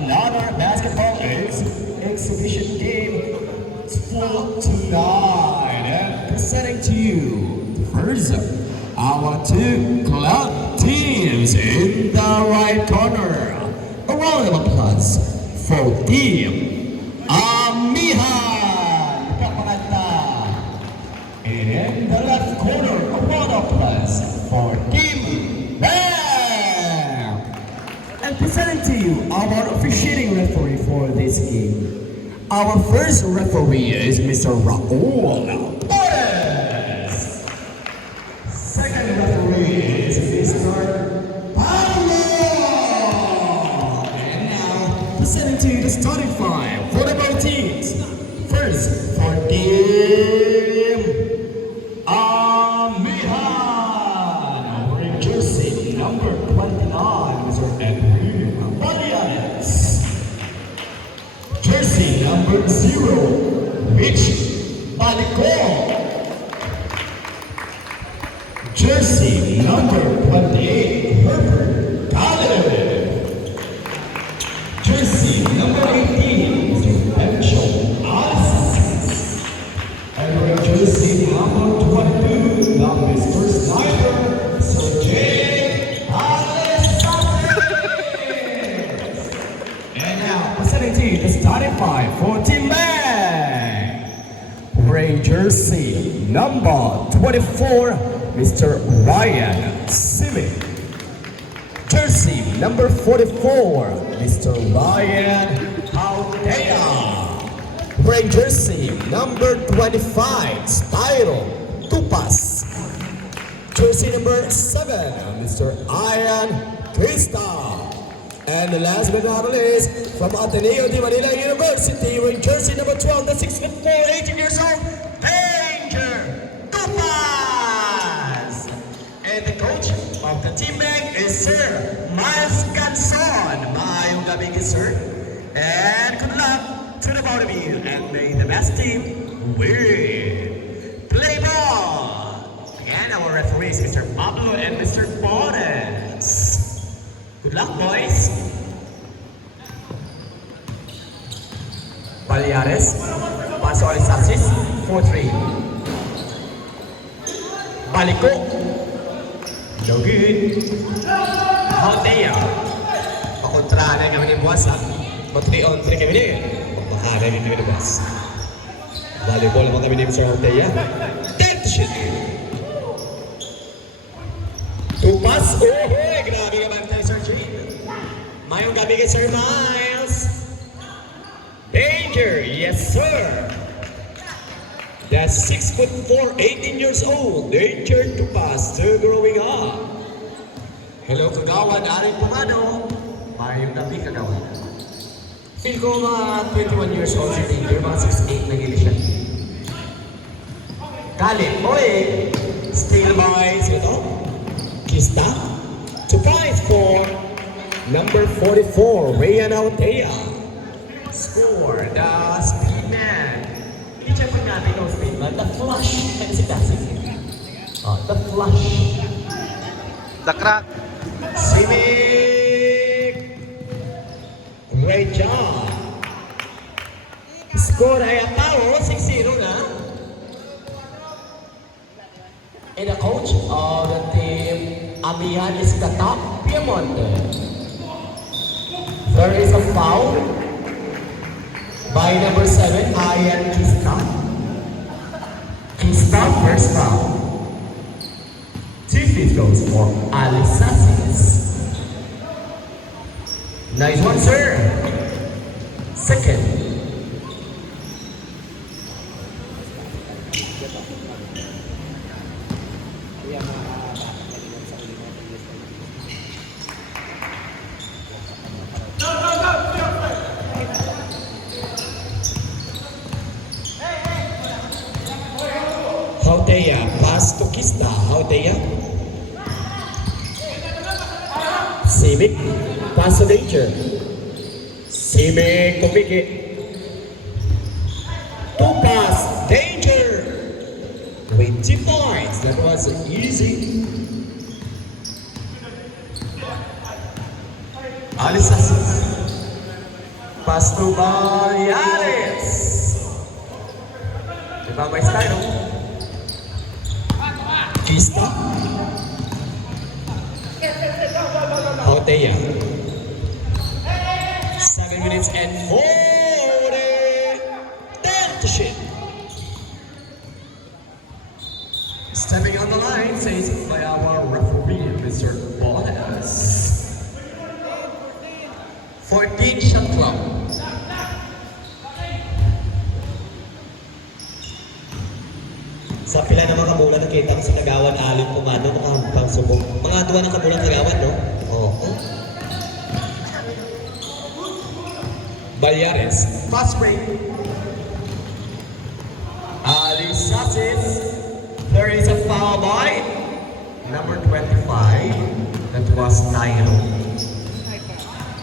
another basketball exhibition game for tonight. And presenting to you first, our two club teams in the right corner. A round of applause for Team Amihan. And in the left corner, a round of applause for Team Bam. And presenting to you our officiating referee for this game. Our first referee is Mr. Raul Torres. Second referee is Mr. Pablo. And now presenting to you the starting five for the both teams. First for Team Amihan, wearing jersey number 29, Mr. Edwin Balianes. Jersey number 0, Rich Balicon. Jersey number 28, Herbert Caleb. Jersey number 18, Mr. Bencho Alexis. And wearing jersey number 22, Mr. Sniper, Sergey Alexander. And now, presenting to you the starting five for Team Bang. Wearing jersey number 24, Mr. Ryan Simic. Jersey number 44, Mr. Ryan Haldea. Wearing jersey number 25, Styro Tupas. Jersey number 7, Mr. Ian Crista. And the last but not least, from Ateneo de Manila University, wearing jersey number 12, the 6'4", 18 years old, Danger Tupas. And the coach of the team bank is Sir Miles Ganson. Maayong gabi, sir. And good luck to the both of you. And may the best team win. Play ball. And our referees, Mr. Pablo and Mr. Bones. Good luck, boys. Baleares, paso Alisasis, 4-3. Balico. No good. Haldea. Pakontra na kami ni Buwasa. Mag-3-on-3 kami ni. Pagmahara ni kami ni Buwas. Volleyball naman kami ni Mr. Haldea. Dead shit. Tupas. Oh, grabe naman tayo, Sir Jane. Mayong gabi kay Sir Miles. Danger, yes sir. That's 6'4", 18 years old. Danger Tupas, still growing up. Hello, Kagawan. Arin Pumano. Mayong gabi, Kagawan. Feel ko mga 21 years old si Danger. Mga 6'8" na gili siya. Kalit, oy. Still boys. Ito. Kista. To fight for number 44, Rayan Altea. Score, the speed man. Hindi siya pag natin yung speed man. The flush. Kaya si Tassi. The flush. The crack. Simic. Great job. Score ay Apao. 6-0 na. And the coach of the team Amihan is Katap Piemonte. There is a foul by number 7, Ian Kista. Kista, first foul. 2 free throws for Alisasis. Nice one, sir. Second. Haldea, pass to Kista. Haldea. Simic, pass to Danger. Simic, Kupiki. 2 pass, Danger. With 2 points. That was easy. Alisasis. Pass to Balyares. Diba may style, no? Kista. Hauteya. 7 minutes and 40. 10 to shoot. Stepping on the line, faced by our referee, Mr. Bolas. 14 shot clock. Sa pila ng mga kabulan nakita ko sa Kagawan, alin pumano, mukhang subong. Mga duwa ng kabulan Kagawan, no? Oo. Balyares, fast break. Ali Sasis. There is a foul by number 25. That was Nairo.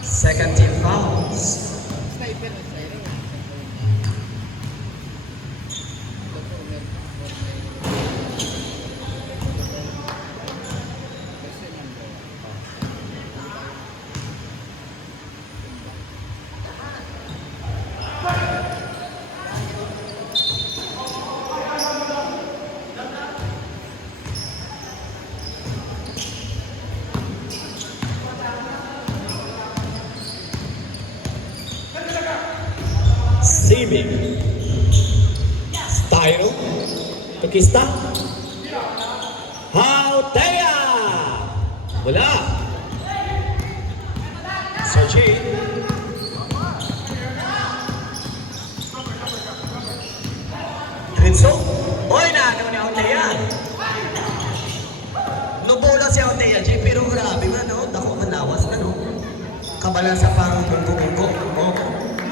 Second team fouls. Simic. Styro. Tukista. Hauteya. Wala. Sergi. Rinso. Oy, nagawa ni Hauteya. Lubola si Hauteya, Jay, pero grabe man, no? Dako man lawas na, no? Kabala sa parang bungko-bungko, no?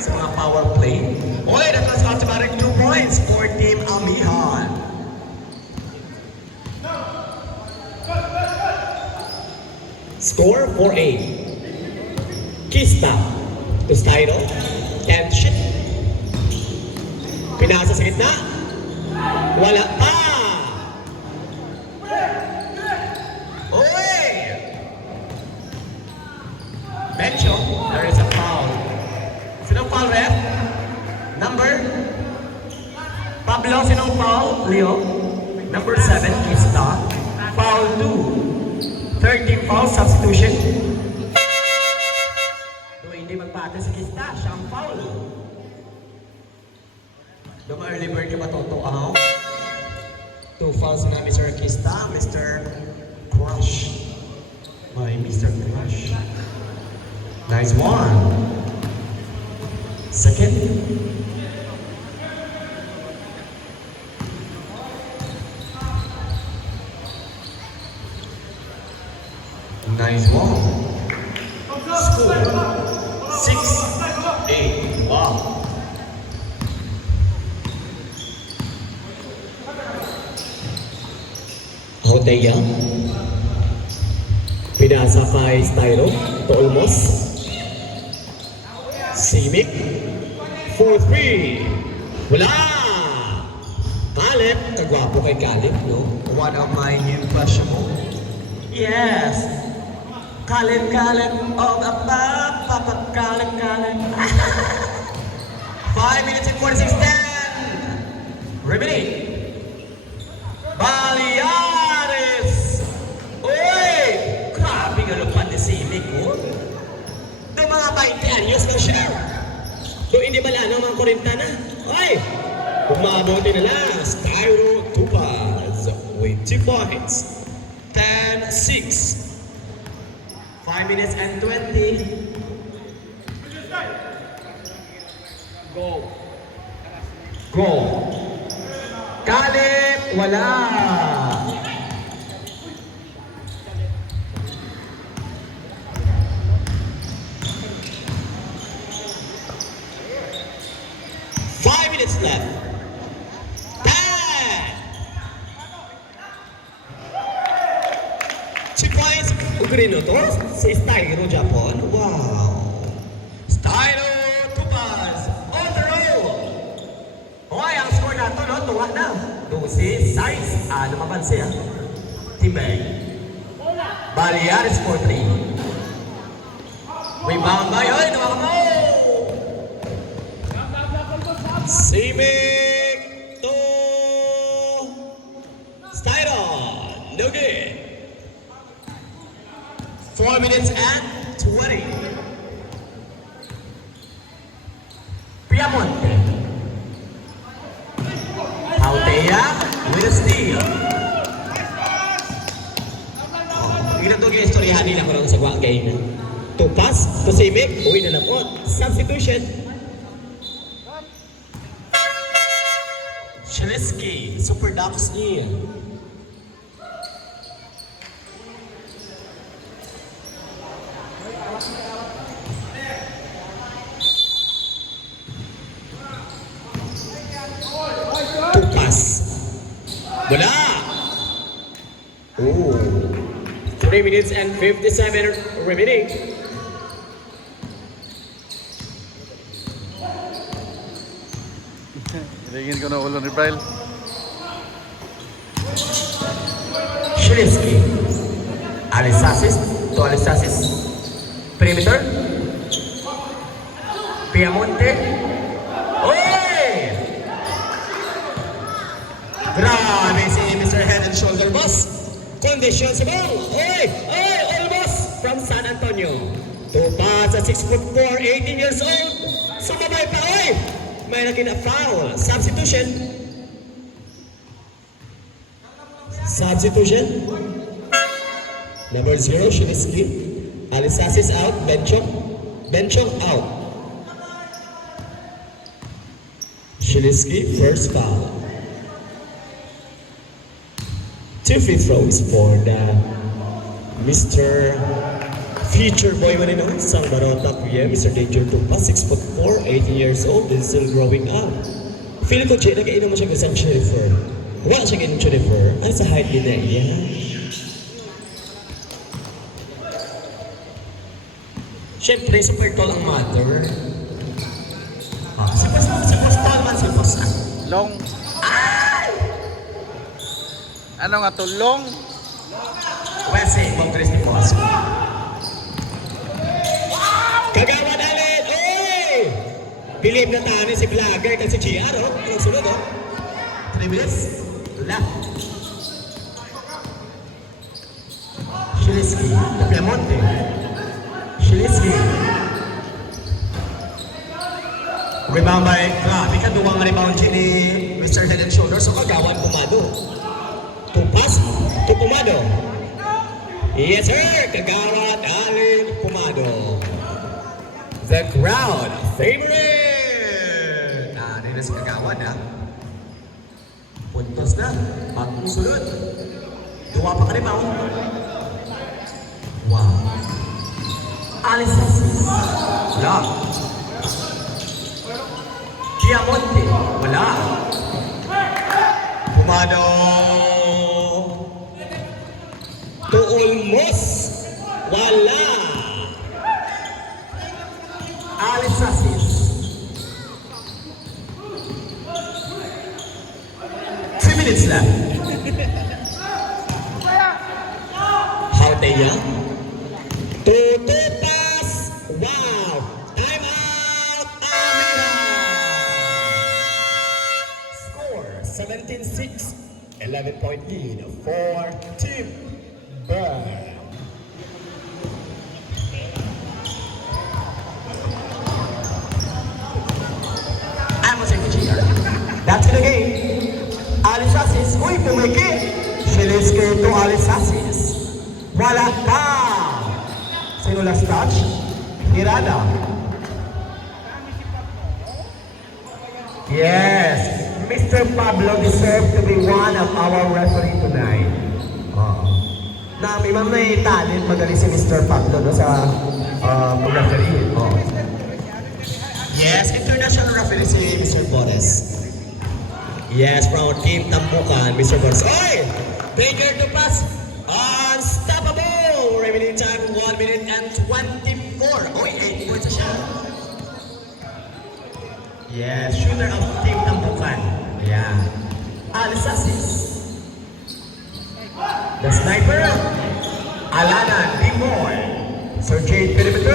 Sa mga power play. Oy, that was automatic 2 points for Team Amihan. Score 4-8. Kista. To Styro. And shit. Pinasa sa gitna. Wala pa. Oy! Bencho, there is a foul. Sinong foul, ref? Number? Pablo, sinong foul? Leo? Number 7, Kista. Foul 2. Third team foul, substitution. Do hindi magpate si Kista, siya ang foul. Do ma-early bird ka ba, Toto? Ahaw? 2 fouls na Mr. Kista, Mr. Crush. By Mr. Crush. Nice one. Second. Nice one. Score 6-8. Wow. Hauteya. Pinasa kay Styro. To Olmos. Simic. 4-3. Wala! Kalip. Kagwapo kay Kalip, no? One of my impressionable. Yes. Kalin, kalin, oh, papa, kalin, kalin. 5 minutes and 46-10. Remedy. Balyares. Uy! Grabe nga lupan ni Simic, oh. Do mga 20 anyos na siya. Do hindi malano mga 40 na. Ay! Umabuti na lang. Styro Tupaz with 2 points. 10-6. 5 minutes and 20. Go. Go. Kalip, wala. Minutes left. 10. 2 points. Ugrino to. Si Styro Japon. Wow. Styro Tupaz on the roll. Hoy, ang score na to, no? Tuwa na. 12-6. Lumaban siya. Teammate. Balyares for 3. Rebound by, oy, naman mo. minutes and 20. Piamonte. Altea with a steal. Ginatog yung istoryahan nila ko lang sa kwa game. To pass, to simic, uwi na po. Substitution. Shaleski, super ducks niya. To pass. Wala! Oh. 3 minutes and 57 remaining. Hilingin ko na ulo ni Bryle. Shilinsky. Alisasis to Alisasis. Perimeter. Piamonte. Oy! Grabe si Mr. Head and Shoulder Boss. Condition sa ball. Oy! Oy! Almost from San Antonio. Tupa sa 6'4", 18 years old. Sumabay pa. Oy! May naging foul. Substitution. Substitution. Number 0, Shilinsky. Alisasis out. Benchok. Benchok out. Shilinsky, first foul. 2 free throws for the Mr. Future boy man ino, Sang Barota Kuya, Mr. Danger Tupa, 6'4", 18 years old, and still growing up. Feeling ko, Jay, nag-inom mo siya ng isang Jennifer. Wala siya ganyan Jennifer. Ano sa height din na iya? Siyempre, super tall ang mother. Si Post tall man, si Post. Long. Ano nga to? Long? Pwede, ibang tres ni Post. Kagawa namin! Oy! Bilib na tani si Vlogger at si GR, oh. Anong sunod, oh? 3 minutes. Left. Shilinsky. Piamonte. Shilinsky. Rebound by Grabe ka, duwang rebound siya ni Mr. Head and Shoulders. So kagawan Pumado. To pass to Pumado. Yes, sir! Kagawan Alin Pumado. The crowd favorite! Nila si Kagawan, ha? Puntos na. Bagong sunod. Duwa pa ka rebound. Wow. Alisasis. Wala. Piamonte. Wala. Pumado. To almost. Wala. Alisasis. 3 minutes left. Hauteya. Tutupas. Wow. Time out. Amira. Score 17-6. 11-point lead for Team Burn. Back to the game. Alisasis. Uy, pumiki. Shilinsky to Alisasis. Wala ka. Sino last touch? Hirada. Yes. Mr. Pablo deserves to be one of our referee tonight. Na may may talent magaling si Mr. Pablo no, sa referee. Yes, international referee si Mr. Boris. Yes, from our team Tambukan, Mr. Boris. Oy! Danger to pass. Unstoppable! Remaining time, 1 minute and 24. Oy, 8 points na siya. Yes, shooter of team Tambukan. Yeah. Alisasis. The sniper, Alana Dimoy. Sir Jade perimeter.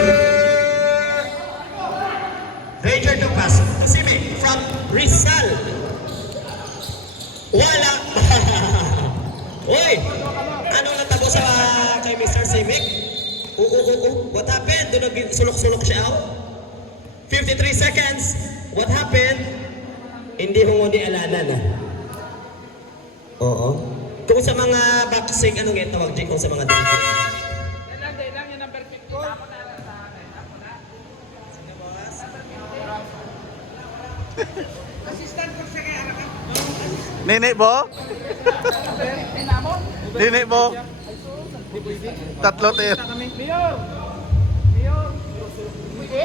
Danger to pass. Simi from Rizal. Wala. Uy! Anong natabo sa kay Mr. Simic? What happened? Doon nag-sulok-sulok siya, oh. 53 seconds. What happened? Hindi ho ni alanan, ah. Oo. Kung sa mga boxing, anong yung tawag dyan? Kung sa mga dito. Dahil yan ang perfect ko. Ako na lang sa akin. Ako na. Sige, boss. Assistant ko sa kaya anak. Nini bo? Nini bo? Tatlo tayo. Mayor! Mayor! Pwede?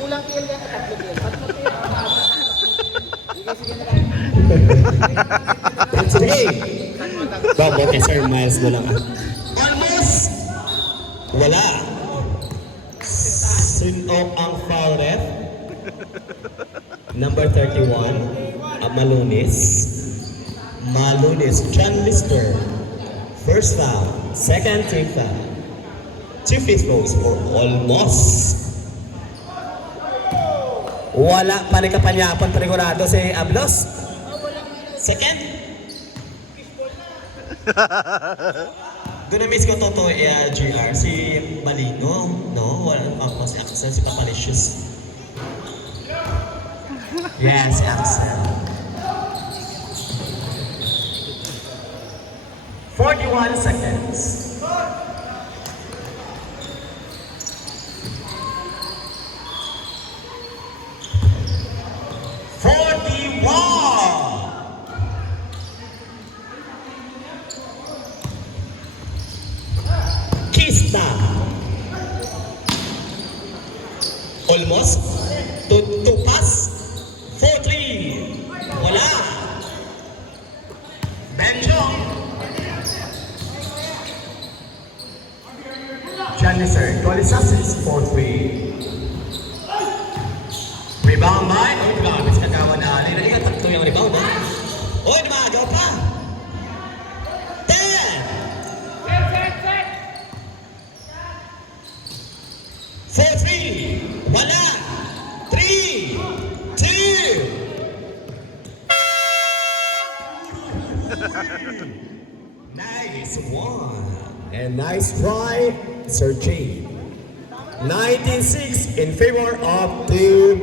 Kulang kill yan. Tatlo kill. That's it. Bago kay Sir Miles mo lang, ah. Almost! Wala. Sin-off ang foul ref. Number 31, Malunis. Malunis, John Lister. First foul, second team foul. 2 free throws for almost. Wala pa rin kapanyapan panigurado si Ablos. Second. Doon na-miss ko to GR, si Balino. No, wala pa si Axel, si Papalicious. Yes, Axel. 41 seconds. Kista. Almost. To pass. 4-3. Wala. Benjong. Janicer. Colisasis. 4-3. Rebound by. Oh, grabe sa kagawa na alin. Naliga tatlo yung rebound. Oh, di maagaw pa. 10. Set. 4-3. Wala. 3, 2. Nice one. And nice try, Sir J. 96 in favor of Team